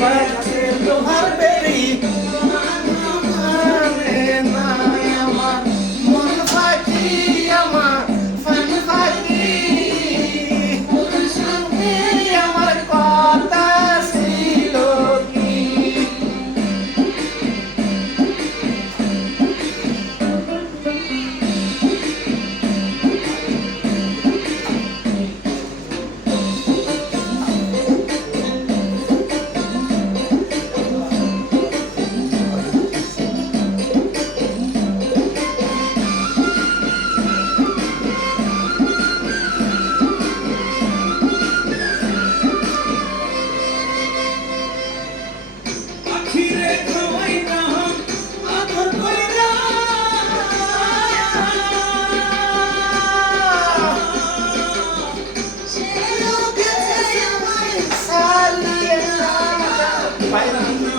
네. vai. a